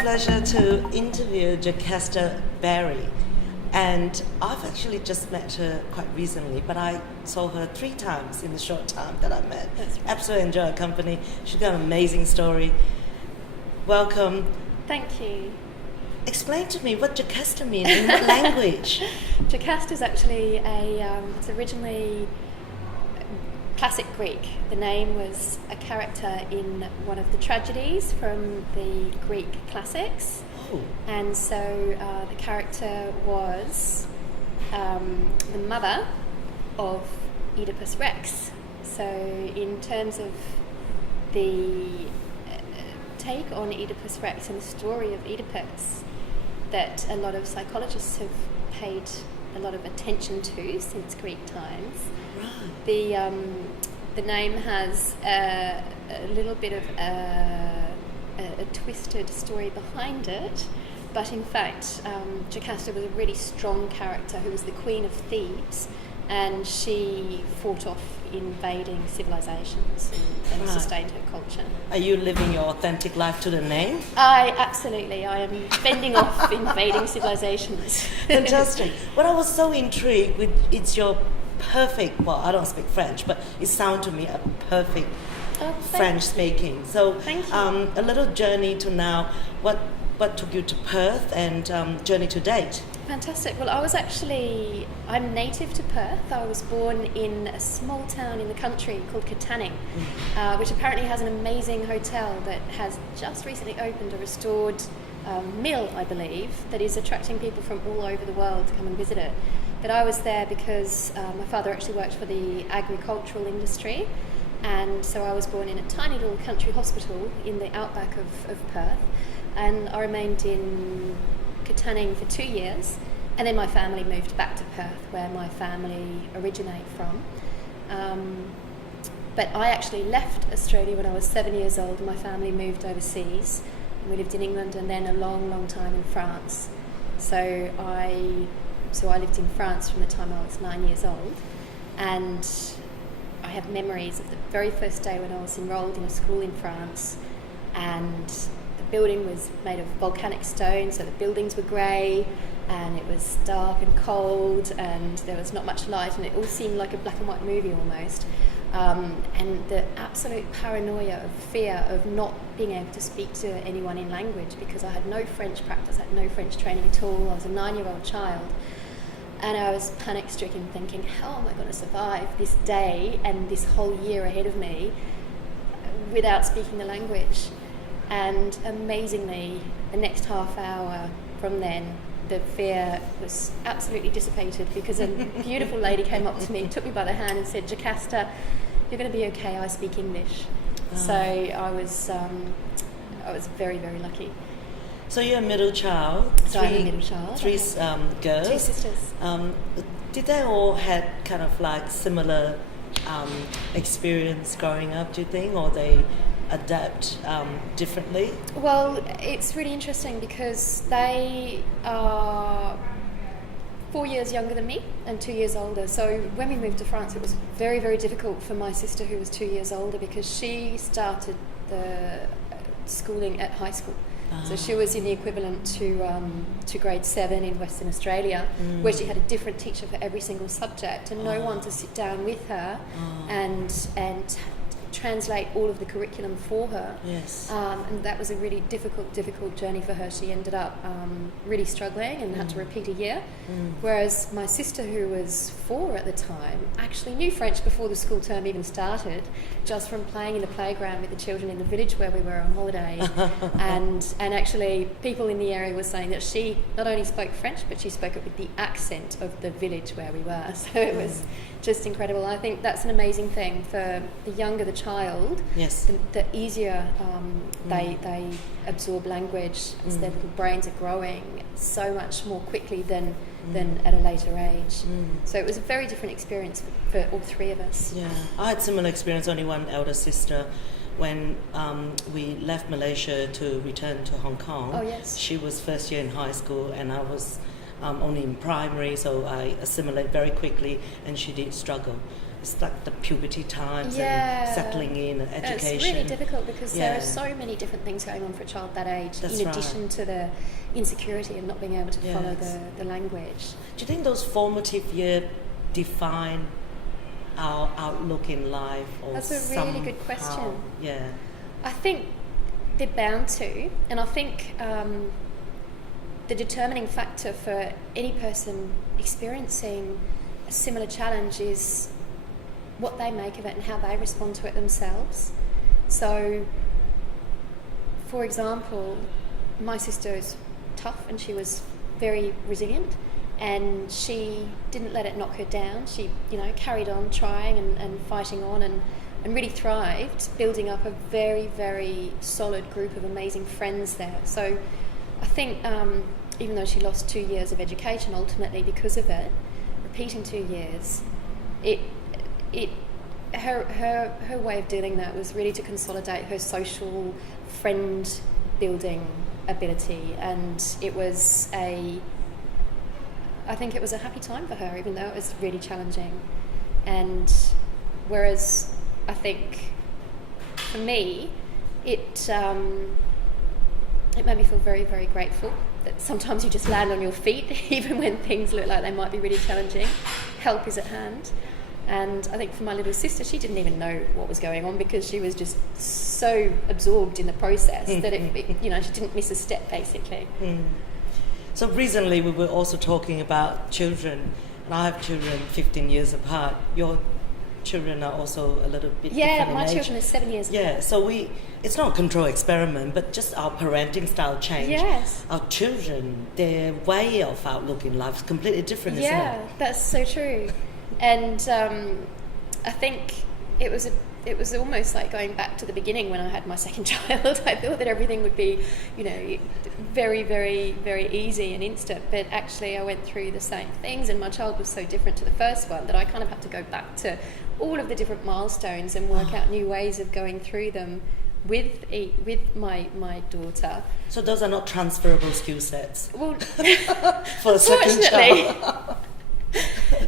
pleasure to interview Jacasta Berry. And I've actually just met her quite recently, but I saw her 3 times in the short time that I met. That's right. Absolutely enjoy her company. She's got an amazing story. Welcome. Thank you. Explain to me what Jacasta means in what language? Jacasta is actually it's originally classic Greek. The name was a character in one of the tragedies from the Greek classics. Oh. And so the character was the mother of Oedipus Rex. So in terms of the take on Oedipus Rex and the story of Oedipus that a lot of psychologists have paid a lot of attention to since Greek times. Right. The name has a little bit of a twisted story behind it, but in fact Jacasta was a really strong character who was the queen of Thebes, and she fought off invading civilizations and Right. sustained her culture. Are you living your authentic life to the name? I am fending off invading civilizations. Fantastic. What I was so intrigued with, it's your perfect, well, I don't speak French, but it sounds to me a perfect French speaking. So Thank you. A little journey to now, what took you to Perth, and journey to date? Fantastic. Well, I'm native to Perth. I was born in a small town in the country called Katanning, which apparently has an amazing hotel that has just recently opened a restored mill, I believe, that is attracting people from all over the world to come and visit it. But I was there because my father actually worked for the agricultural industry, and so I was born in a tiny little country hospital in the outback of Perth, and I remained in Katanning for 2 years, and then my family moved back to Perth, where my family originate from. But I actually left Australia when I was 7 years old, and my family moved overseas, and we lived in England and then a long time in France. So I lived in France from the time I was 9 years old, and I have memories of the very first day when I was enrolled in a school in France, and the building was made of volcanic stone, so the buildings were grey, and it was dark and cold, and there was not much light, and it all seemed like a black and white movie almost. And the absolute paranoia of fear of not being able to speak to anyone in language, because I had no French practice, I had no French training at all. I was a 9-year-old child, and I was panic-stricken, thinking, how am I going to survive this day and this whole year ahead of me without speaking the language? And amazingly, the next half hour from then, the fear was absolutely dissipated, because a beautiful lady came up to me, took me by the hand and said, Jacasta, you're going to be okay, I speak English. So I was very, very lucky. So you're a middle child. So I'm a middle child. 3 girls. 2 sisters. Did they all had kind of like similar experience growing up, do you think, or they adapt differently? Well, it's really interesting because they are 4 years younger than me and 2 years older. So when we moved to France, it was very, very difficult for my sister, who was 2 years older, because she started the schooling at high school. So she was in the equivalent to grade 7 in Western Australia, where she had a different teacher for every single subject, and no one to sit down with her and translate all of the curriculum for her. Yes. And that was a really difficult journey for her. She ended up really struggling and had to repeat a year. Whereas my sister, who was 4 at the time, actually knew French before the school term even started, just from playing in the playground with the children in the village where we were on holiday. and actually people in the area were saying that she not only spoke French, but she spoke it with the accent of the village where we were. So it was just incredible. I think that's an amazing thing for the younger the child. Yes. The easier they absorb language as their little brains are growing so much more quickly than at a later age. So it was a very different experience for all 3 of us. Yeah, I had similar experience. Only one elder sister. When we left Malaysia to return to Hong Kong. Oh yes. She was first year in high school, and I was only in primary, so I assimilate very quickly, and she did struggle. it's like the puberty times Yeah. and settling in and education. It's really difficult because there Yeah. are so many different things going on for a child that age, That's in right. addition to the insecurity of not being able to follow Yes. the language. Do you think those formative years define our outlook in life? Or That's a really good question. somehow? Yeah. I think they're bound to, and I think the determining factor for any person experiencing a similar challenge is what they make of it and how they respond to it themselves. So, for example, my sister is tough and she was very resilient, and she didn't let it knock her down. She, carried on trying and fighting on and really thrived, building up a very, very solid group of amazing friends there. So I think even though she lost 2 years of education ultimately because of it, repeating 2 years, her way of doing that was really to consolidate her social friend building ability, and I think it was a happy time for her, even though it was really challenging. And whereas I think for me, it made me feel very, very grateful that sometimes you just land on your feet, even when things look like they might be really challenging. Help is at hand. And I think for my little sister, she didn't even know what was going on because she was just so absorbed in the process that she didn't miss a step, basically. So recently we were also talking about children, and I have children 15 years apart. Your children are also a little bit different in my age. children are 7 years apart. Yeah, so it's not a control experiment, but just our parenting style change. Yes. Our children, their way of outlook in life is completely different, isn't it? Yeah, that's so true. And I think it was almost like going back to the beginning when I had my second child. I thought that everything would be, very, very, very easy and instant. But actually I went through the same things, and my child was so different to the first one that I kind of had to go back to all of the different milestones and work out new ways of going through them with my daughter. So those are not transferable skill sets. Well, for a second child.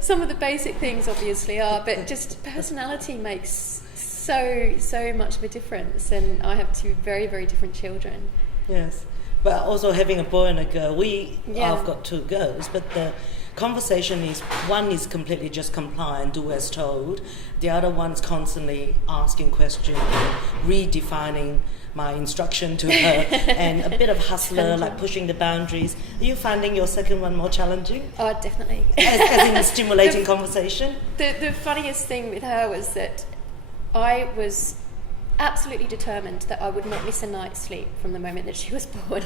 Some of the basic things obviously are, but just personality makes so much of a difference, and I have two very, very different children. Yes, but also having a boy and a girl. I've got two girls, but the conversation is, one is completely just comply and do as told. The other one's constantly asking questions, redefining my instruction to her, and a bit of hustler, like pushing the boundaries. Are you finding your second one more challenging? Oh, definitely. As in stimulating conversation? The funniest thing with her was that I was absolutely determined that I would not miss a night's sleep from the moment that she was born.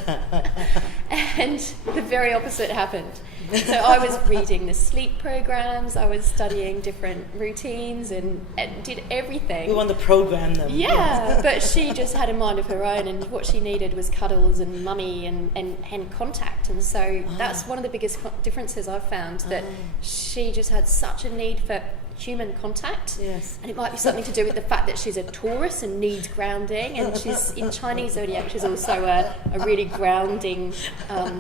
And the very opposite happened. So I was reading the sleep programs, I was studying different routines and did everything. We want to program them. Yeah, but she just had a mind of her own, and what she needed was cuddles and mummy and contact. And so that's one of the biggest differences I've found, that she just had such a need for human contact. Yes. And it might be something to do with the fact that she's a Taurus and needs grounding, and she's in Chinese zodiac, she's also a really grounding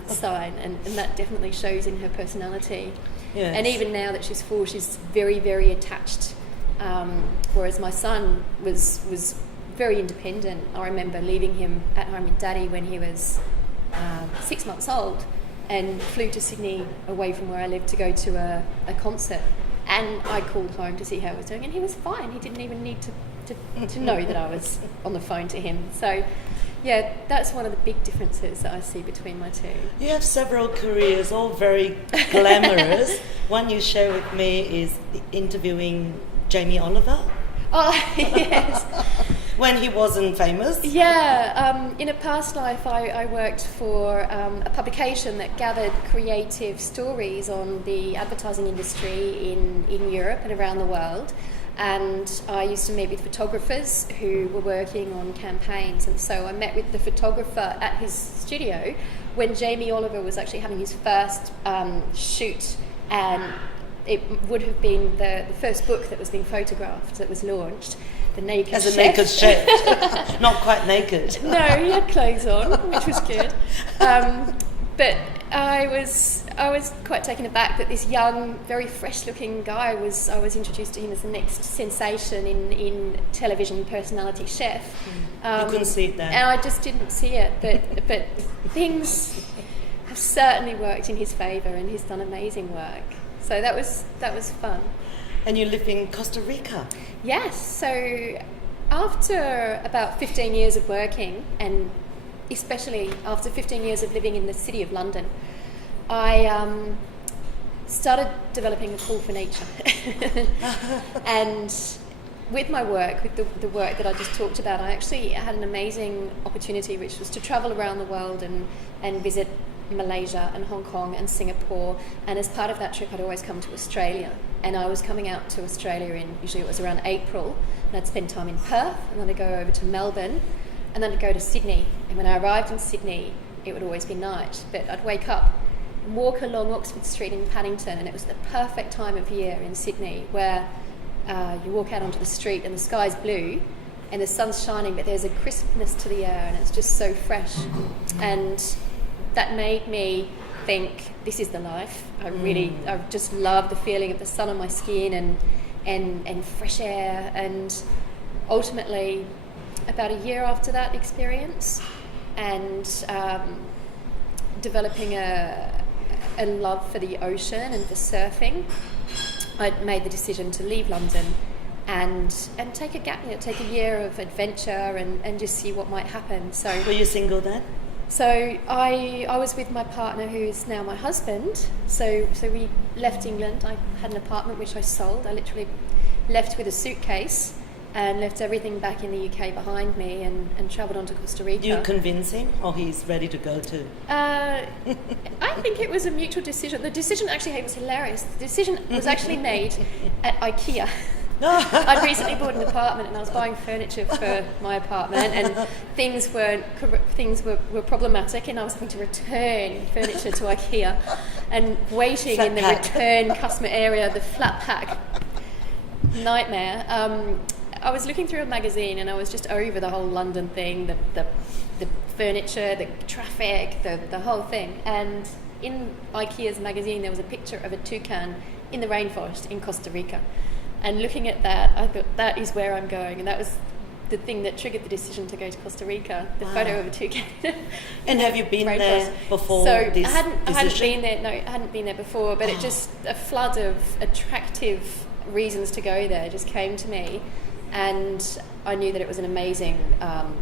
sign, and that definitely shows in her personality. Yes. And even now that she's 4, she's very, very attached, whereas my son was very independent. I remember leaving him at home with Daddy when he was 6 months old, and flew to Sydney away from where I lived to go to a concert. And I called home to see how he was doing, and he was fine. He didn't even need to know that I was on the phone to him. So, yeah, that's one of the big differences that I see between my two. You have several careers, all very glamorous. One you share with me is interviewing Jamie Oliver. Oh, yes. When he wasn't famous. Yeah, in a past life I worked for a publication that gathered creative stories on the advertising industry in Europe and around the world. And I used to meet with photographers who were working on campaigns, and so I met with the photographer at his studio when Jamie Oliver was actually having his first shoot, and it would have been the first book that was being photographed that was launched, The Naked Chef. As a naked chef. Not quite naked. No, he had clothes on, which was good. But I was quite taken aback that this young, very fresh-looking guy I was introduced to him as the next sensation in television personality chef. You couldn't see it then, and I just didn't see it. But things have certainly worked in his favour, and he's done amazing work. So that was fun. And you live in Costa Rica. Yes. So after about 15 years of working, and especially after 15 years of living in the city of London, I started developing a call for nature. And with my work, with the work that I just talked about, I actually had an amazing opportunity, which was to travel around the world and visit Malaysia and Hong Kong and Singapore. And as part of that trip, I'd always come to Australia. And I was coming out to Australia usually it was around April, and I'd spend time in Perth, and then I'd go over to Melbourne, and then I'd go to Sydney. And when I arrived in Sydney, it would always be night, but I'd wake up and walk along Oxford Street in Paddington, and it was the perfect time of year in Sydney where you walk out onto the street and the sky's blue and the sun's shining, but there's a crispness to the air and it's just so fresh. And that made me think, this is the life. I just love the feeling of the sun on my skin and fresh air. And ultimately, about a year after that experience and developing a love for the ocean and for surfing, I made the decision to leave London and take a gap year, take a year of adventure and just see what might happen. So, were you single then? So I was with my partner, who is now my husband. So we left England. I had an apartment which I sold. I literally left with a suitcase and left everything back in the UK behind me and travelled on to Costa Rica. You convince him, or he's ready to go too? I think it was a mutual decision. The decision actually was hilarious. The decision was actually made at IKEA. I'd recently bought an apartment and I was buying furniture for my apartment, and things were problematic, and I was having to return furniture to IKEA and waiting in the return customer area, the flat pack nightmare. I was looking through a magazine and I was just over the whole London thing, the furniture, the traffic, the whole thing. And in IKEA's magazine there was a picture of a toucan in the rainforest in Costa Rica. And looking at that, I thought, that is where I'm going. And that was the thing that triggered the decision to go to Costa Rica, the photo of a toucan. And have you been there before this I hadn't been there. No, I hadn't been there before, but it just, a flood of attractive reasons to go there just came to me. And I knew that it was an amazing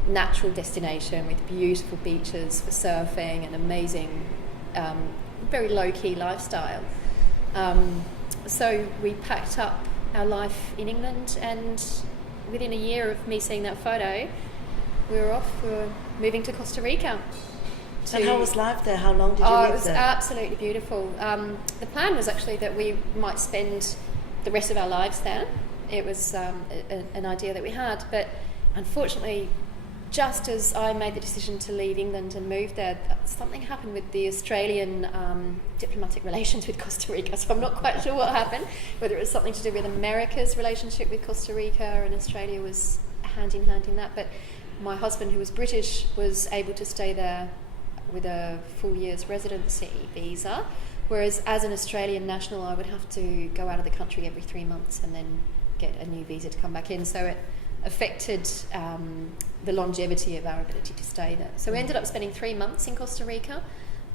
natural destination with beautiful beaches for surfing and amazing, very low-key lifestyle. So we packed up our life in England, and within a year of me seeing that photo, we were off. We were moving to Costa Rica. And how was life there? How long did you live there? It was absolutely beautiful. The plan was actually that we might spend the rest of our lives there. It was an idea that we had, but unfortunately, just as I made the decision to leave England and move there, something happened with the Australian diplomatic relations with Costa Rica. So I'm not quite sure what happened, whether it was something to do with America's relationship with Costa Rica and Australia was hand in hand in that. But my husband, who was British, was able to stay there with a full year's residency visa, whereas as an Australian national, I would have to go out of the country every 3 months and then get a new visa to come back in. So it affected the longevity of our ability to stay there. So we ended up spending 3 months in Costa Rica,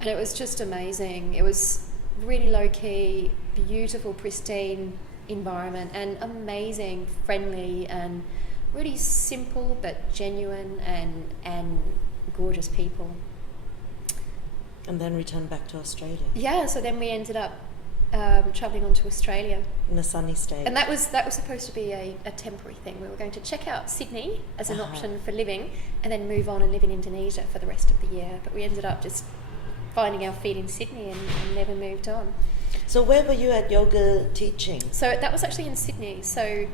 and it was just amazing. It was really low-key, beautiful, pristine environment, and amazing, friendly, and really simple but genuine and gorgeous people. And then returned back to Australia. Yeah, so then we ended up travelling on to Australia. In a sunny state. And that was supposed to be a temporary thing. We were going to check out Sydney as an option for living and then move on and live in Indonesia for the rest of the year. But we ended up just finding our feet in Sydney and never moved on. So where were you at yoga teaching? So that was actually in Sydney. So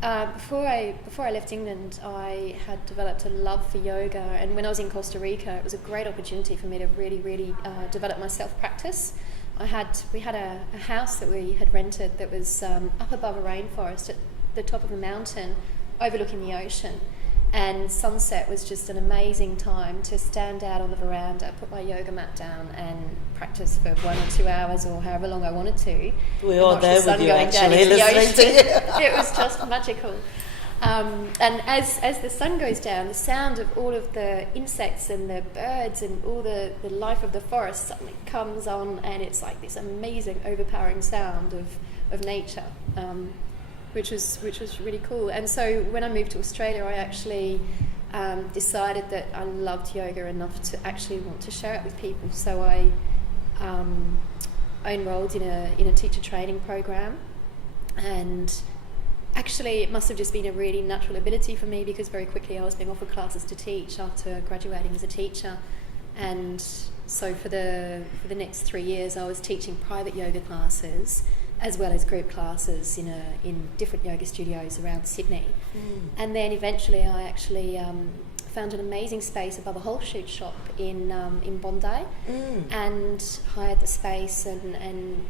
before I left England, I had developed a love for yoga. And when I was in Costa Rica, it was a great opportunity for me to really, really develop my self-practice. We had a house that we had rented that was up above a rainforest at the top of a mountain overlooking the ocean, And sunset was just an amazing time to stand out on the veranda, put my yoga mat down and practice for 1 or 2 hours or however long I wanted to. We were all there with you actually, listening to you. It was just magical. And as the sun goes down, the sound of all of the insects and the birds and all the life of the forest suddenly comes on, and it's like this amazing, overpowering sound of nature. Which was really cool. And so when I moved to Australia, I actually decided that I loved yoga enough to actually want to share it with people. So I enrolled in a teacher training program, and actually it must have just been a really natural ability for me, because very quickly I was being offered classes to teach after graduating as a teacher. And so for the next 3 years I was teaching private yoga classes as well as group classes in different yoga studios around Sydney. And then eventually I actually found an amazing space above a whole shoot shop in Bondi, and hired the space and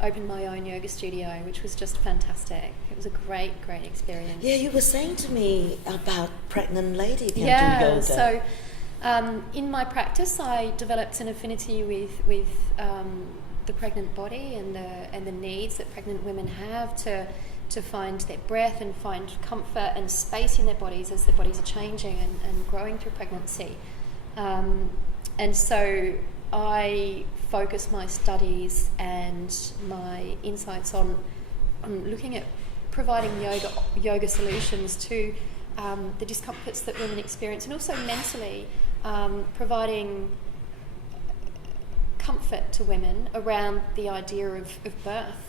opened my own yoga studio, which was just fantastic. It was a great experience. Yeah, you were saying to me about pregnant lady can do yoga. So in my practice I developed an affinity with the pregnant body and the needs that pregnant women have to find their breath and find comfort and space in their bodies as their bodies are changing and growing through pregnancy. And so I focus my studies and my insights on looking at providing yoga solutions to the discomforts that women experience, and also mentally providing comfort to women around the idea of birth,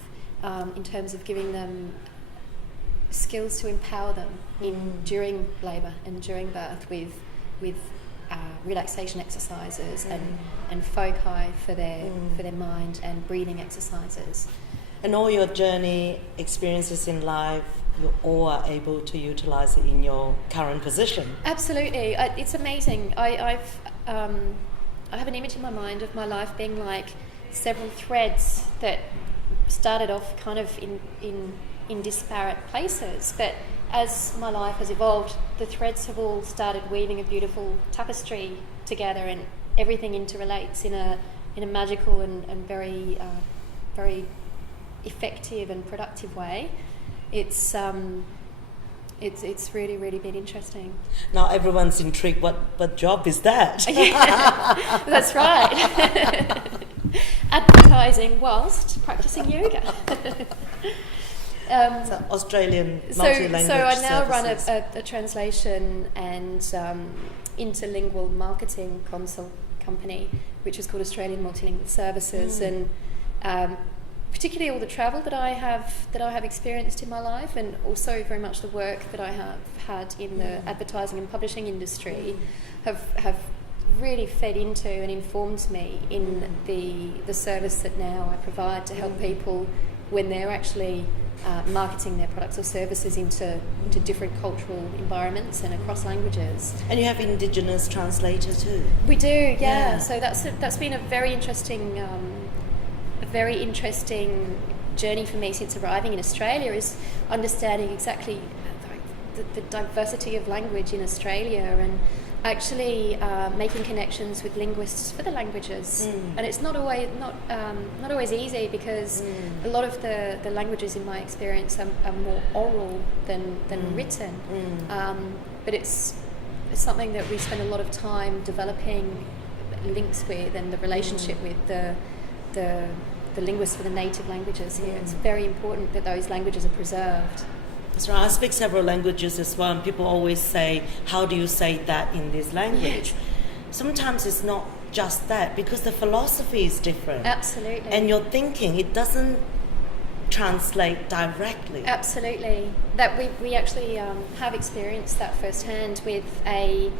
in terms of giving them skills to empower them during labour and during birth with relaxation exercises and foci for their mind, and breathing exercises. And all your journey experiences in life, you all are able to utilise it in your current position. Absolutely, it's amazing. I have an image in my mind of my life being like several threads that started off kind of in disparate places, but as my life has evolved, the threads have all started weaving a beautiful tapestry together, and everything interrelates in a magical and very effective and productive way. It's really, really been interesting. Now everyone's intrigued, what job is that? Yeah, that's right. Advertising whilst practicing yoga. So Australian multilanguage So I now services. run a translation and interlingual marketing consult company, which is called Australian Multilingual Services, and particularly all the travel that I have experienced in my life, and also very much the work that I have had in the advertising and publishing industry, have really fed into and informed me in the service that now I provide to help people when they're actually marketing their products or services into different cultural environments and across languages. And you have Indigenous translator too. We do, yeah. So that's been a very interesting journey for me since arriving in Australia, is understanding exactly the diversity of language in Australia, and actually making connections with linguists for the languages. And it's not always easy, because a lot of the languages in my experience are more oral than written. But it's something that we spend a lot of time developing links with, and the relationship with the linguists for the native languages here. It's very important that those languages are preserved. That's right. I speak several languages as well, and people always say, how do you say that in this language? Sometimes it's not just that, because the philosophy is different. Absolutely. And your thinking, it doesn't translate directly. Absolutely. That we actually have experienced that firsthand with a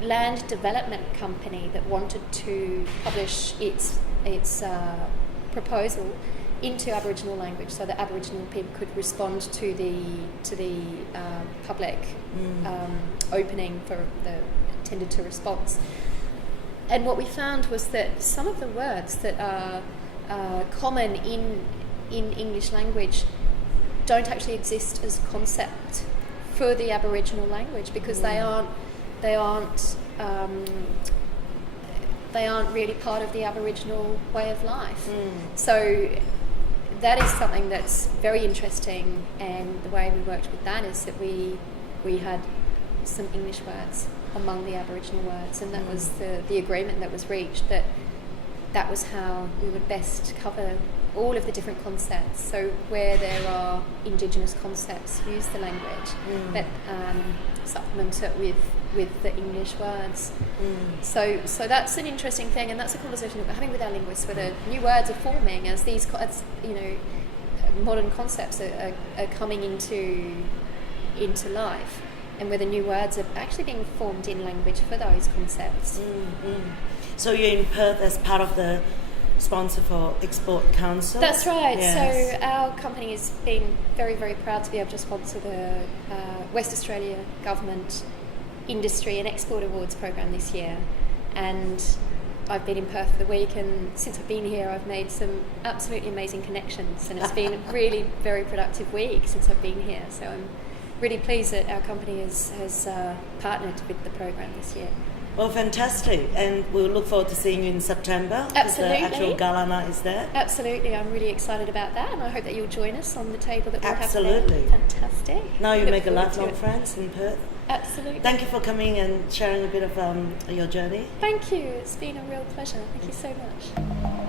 land development company that wanted to publish its proposal into Aboriginal language, so that Aboriginal people could respond to the public opening for the tended to response. And what we found was that some of the words that are common in English language don't actually exist as concept for the Aboriginal language, because they aren't really part of the Aboriginal way of life. So that is something that's very interesting, and the way we worked with that is that we had some English words among the Aboriginal words, and that was the agreement that was reached, that was how we would best cover all of the different concepts. So where there are Indigenous concepts, use the language, but supplement it with the English words. So that's an interesting thing, and that's a conversation that we're having with our linguists, whether new words are forming as these, modern concepts are coming into life, and whether new words are actually being formed in language for those concepts. So you're in Perth as part of the sponsor for Export Council? That's right. Yes. So our company has been very, very proud to be able to sponsor the West Australia Government Industry and Export Awards program this year. And I've been in Perth for the week, and since I've been here I've made some absolutely amazing connections, and it's been a really very productive week since I've been here. So I'm really pleased that our company has partnered with the program this year. Well, fantastic, and we'll look forward to seeing you in September. Absolutely. The actual gala night is there. Absolutely, I'm really excited about that, and I hope that you'll join us on the table that we'll Absolutely. have there. Fantastic. Now you Look make a forward to lifelong it. friends in Perth. Absolutely. Thank you for coming and sharing a bit of your journey. Thank you. It's been a real pleasure. Thank you so much.